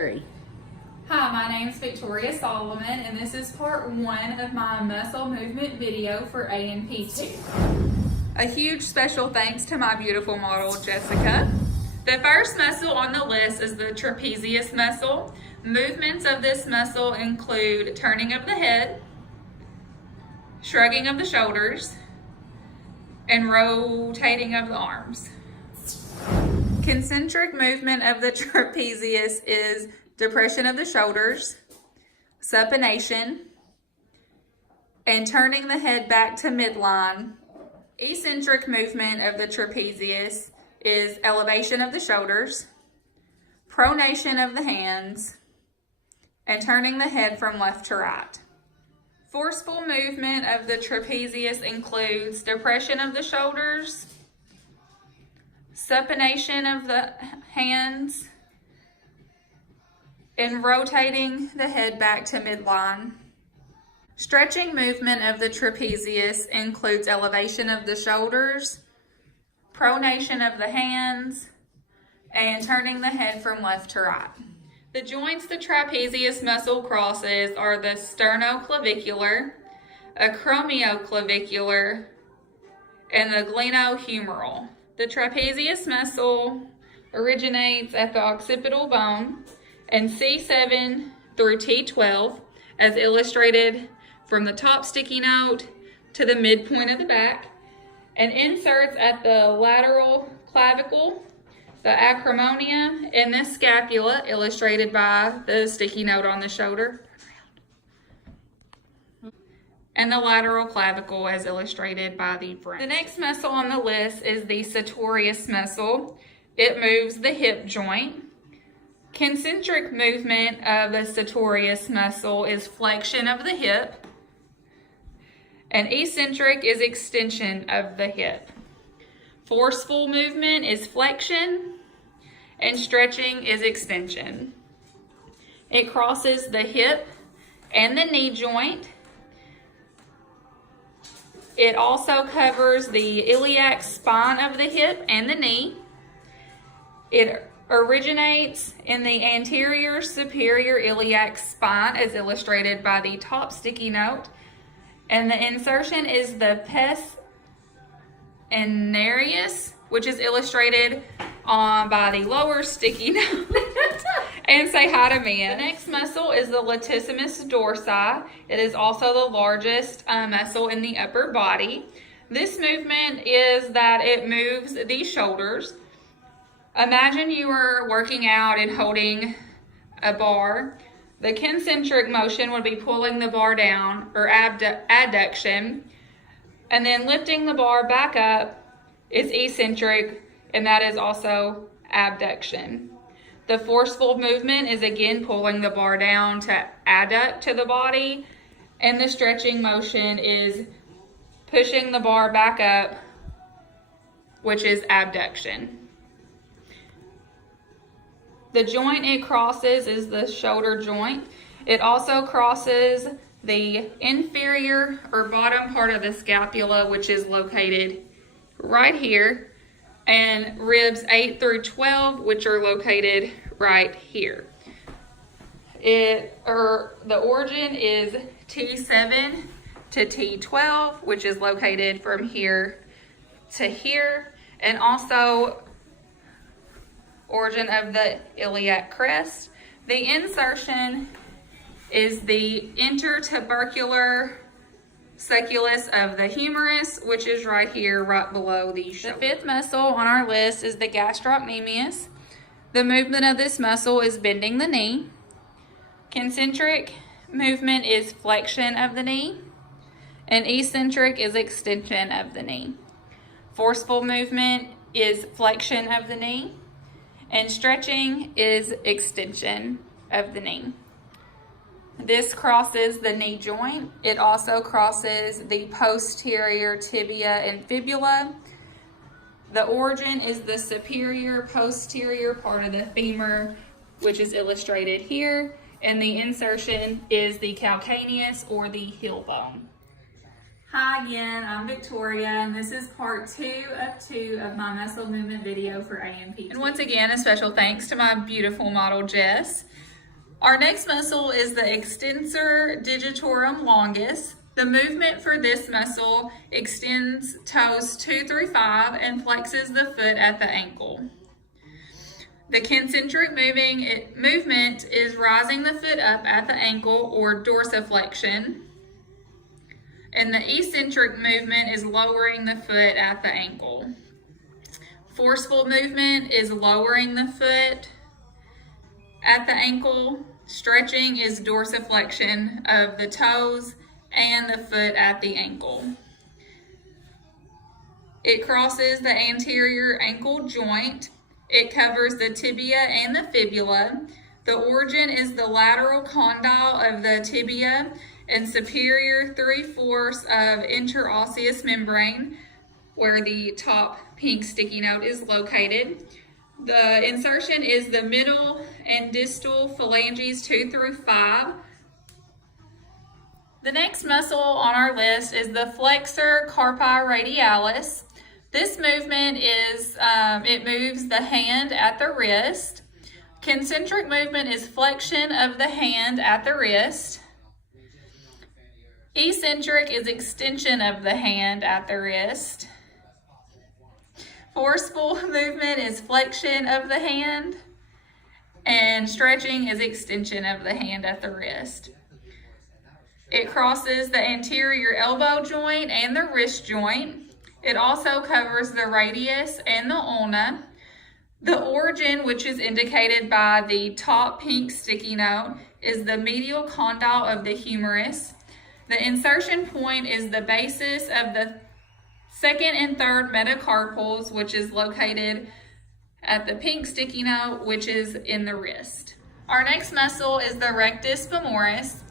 Hi, my name is Victoria Solomon, and this is part 1 of my muscle movement video for ANP2. A huge special thanks to my beautiful model, Jessica. The first muscle on the list is the trapezius muscle. Movements of this muscle include turning of the head, shrugging of the shoulders, and rotating of the arms. Concentric movement of the trapezius is depression of the shoulders, supination, and turning the head back to midline. Eccentric movement of the trapezius is elevation of the shoulders, pronation of the hands, and turning the head from left to right. Forceful movement of the trapezius includes depression of the shoulders, supination of the hands, and rotating the head back to midline. Stretching movement of the trapezius includes elevation of the shoulders, pronation of the hands, and turning the head from left to right. The joints the trapezius muscle crosses are the sternoclavicular, acromioclavicular, and the glenohumeral. The trapezius muscle originates at the occipital bone and C7 through T12, as illustrated from the top sticky note to the midpoint of the back, and inserts at the lateral clavicle, the acromion, and the scapula, illustrated by the sticky note on the shoulder, and the lateral clavicle, as illustrated by the front. The next muscle on the list is the sartorius muscle. It moves the hip joint. Concentric movement of the sartorius muscle is flexion of the hip, and eccentric is extension of the hip. Forceful movement is flexion, and stretching is extension. It crosses the hip and the knee joint. It also covers the iliac spine of the hip and the knee. It originates in the anterior superior iliac spine, as illustrated by the top sticky note, and the insertion is the pes annerius, which is illustrated by the lower sticky note. And say hi to me. The next muscle is the latissimus dorsi. It is also the largest muscle in the upper body. This movement is that it moves the shoulders. Imagine you are working out and holding a bar. The concentric motion would be pulling the bar down, or adduction, and then lifting the bar back up is eccentric, and that is also abduction. The forceful movement is again pulling the bar down to adduct to the body, and the stretching motion is pushing the bar back up, which is abduction. The joint it crosses is the shoulder joint. It also crosses the inferior or bottom part of the scapula, which is located right here, and ribs 8 through 12, which are located right here. The origin is T7 to T12, which is located from here to here, and also origin of the iliac crest. The insertion is the intertubercular sulcus of the humerus, which is right here, right below the shoulder. The fifth muscle on our list is the gastrocnemius. The movement of this muscle is bending the knee. Concentric movement is flexion of the knee, and eccentric is extension of the knee. Forceful movement is flexion of the knee, and stretching is extension of the knee. This crosses the knee joint. It also crosses the posterior tibia and fibula. The origin is the superior posterior part of the femur, which is illustrated here, and the insertion is the calcaneus or the heel bone. Hi again, I'm Victoria, and this is part 2 of my muscle movement video for ANP2. And once again, a special thanks to my beautiful model, Jess. Our next muscle is the extensor digitorum longus. The movement for this muscle extends toes 2 through 5 and flexes the foot at the ankle. The concentric movement is rising the foot up at the ankle, or dorsiflexion. And the eccentric movement is lowering the foot at the ankle. Forceful movement is lowering the foot at the ankle. Stretching is dorsiflexion of the toes and the foot at the ankle. It crosses the anterior ankle joint. It covers the tibia and the fibula. The origin is the lateral condyle of the tibia and superior 3/4 of interosseous membrane, where the top pink sticky note is located. The insertion is the middle and distal phalanges 2 through 5. The next muscle on our list is the flexor carpi radialis. This movement is, it moves the hand at the wrist. Concentric movement is flexion of the hand at the wrist. Eccentric is extension of the hand at the wrist. Forceful movement is flexion of the hand. And stretching is extension of the hand at the wrist. It crosses the anterior elbow joint and the wrist joint. It also covers the radius and the ulna. The origin, which is indicated by the top pink sticky note, is the medial condyle of the humerus. The insertion point is the basis of the second and third metacarpals, which is located at the pink sticky note, which is in the wrist. Our next muscle is the rectus femoris.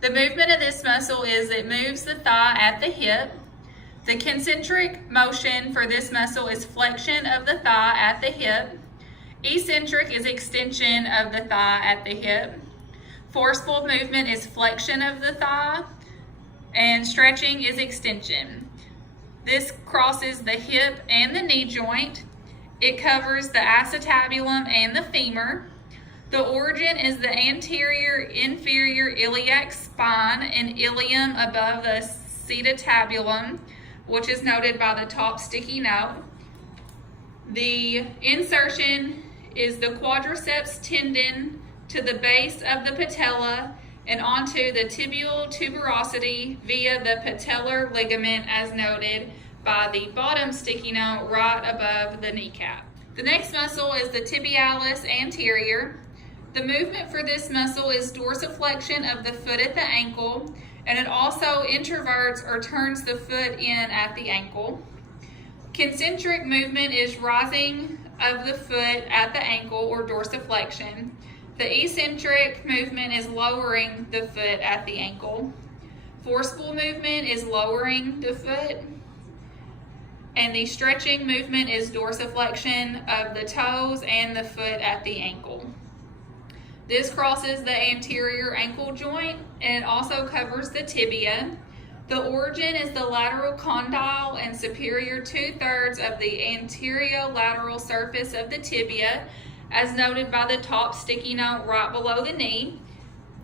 The movement of this muscle is it moves the thigh at the hip. The concentric motion for this muscle is flexion of the thigh at the hip. Eccentric is extension of the thigh at the hip. Forceful movement is flexion of the thigh, and stretching is extension. This crosses the hip and the knee joint. It covers the acetabulum and the femur. The origin is the anterior inferior iliac spine and ilium above the acetabulum, which is noted by the top sticky note. The insertion is the quadriceps tendon to the base of the patella and onto the tibial tuberosity via the patellar ligament, as noted by the bottom sticky note right above the kneecap. The next muscle is the tibialis anterior. The movement for this muscle is dorsiflexion of the foot at the ankle, and it also introverts or turns the foot in at the ankle. Concentric movement is rising of the foot at the ankle, or dorsiflexion. The eccentric movement is lowering the foot at the ankle. Forceful movement is lowering the foot. And the stretching movement is dorsiflexion of the toes and the foot at the ankle. This crosses the anterior ankle joint, and it also covers the tibia. The origin is the lateral condyle and superior 2/3 of the anterolateral surface of the tibia, as noted by the top sticky note right below the knee.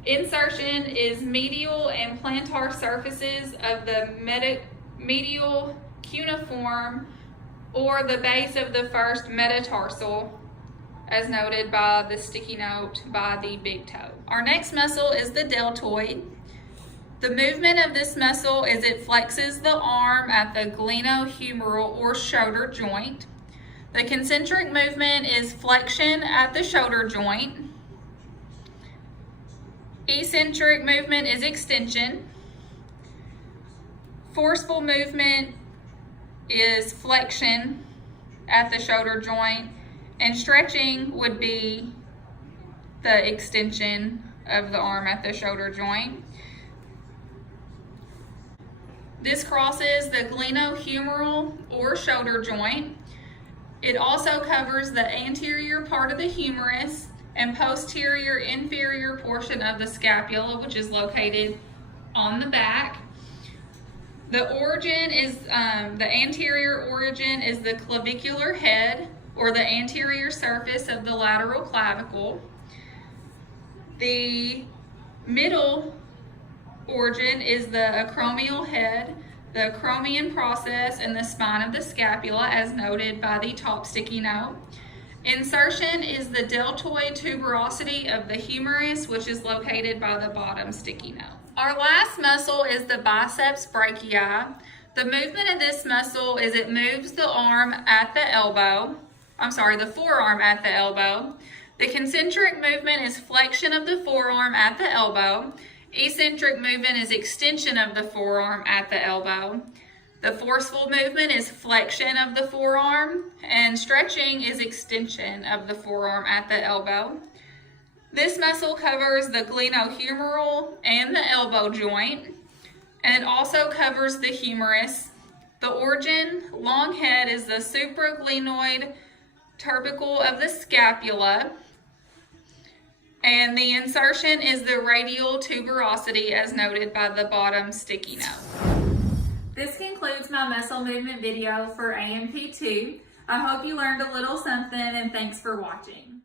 Insertion is medial and plantar surfaces of the medial cuneiform, or the base of the first metatarsal, as noted by the sticky note by the big toe. Our next muscle is the deltoid. The movement of this muscle is it flexes the arm at the glenohumeral or shoulder joint. The concentric movement is flexion at the shoulder joint. Eccentric movement is extension. Forceful movement is flexion at the shoulder joint, and stretching would be the extension of the arm at the shoulder joint. This crosses the glenohumeral or shoulder joint. It also covers the anterior part of the humerus and posterior inferior portion of the scapula, which is located on the back. The origin is, the anterior origin is the clavicular head, or the anterior surface of the lateral clavicle. The middle origin is the acromial head, the acromion process, and the spine of the scapula, as noted by the top sticky note. Insertion is the deltoid tuberosity of the humerus, which is located by the bottom sticky note. Our last muscle is the biceps brachii. The movement of this muscle is it moves the forearm at the elbow. The concentric movement is flexion of the forearm at the elbow. Eccentric movement is extension of the forearm at the elbow. The forceful movement is flexion of the forearm, and stretching is extension of the forearm at the elbow. This muscle covers the glenohumeral and the elbow joint, and it also covers the humerus. The origin, long head, is the supraglenoid tubercle of the scapula, and the insertion is the radial tuberosity, as noted by the bottom sticky note. This concludes my muscle movement video for AMP2. I hope you learned a little something, and thanks for watching.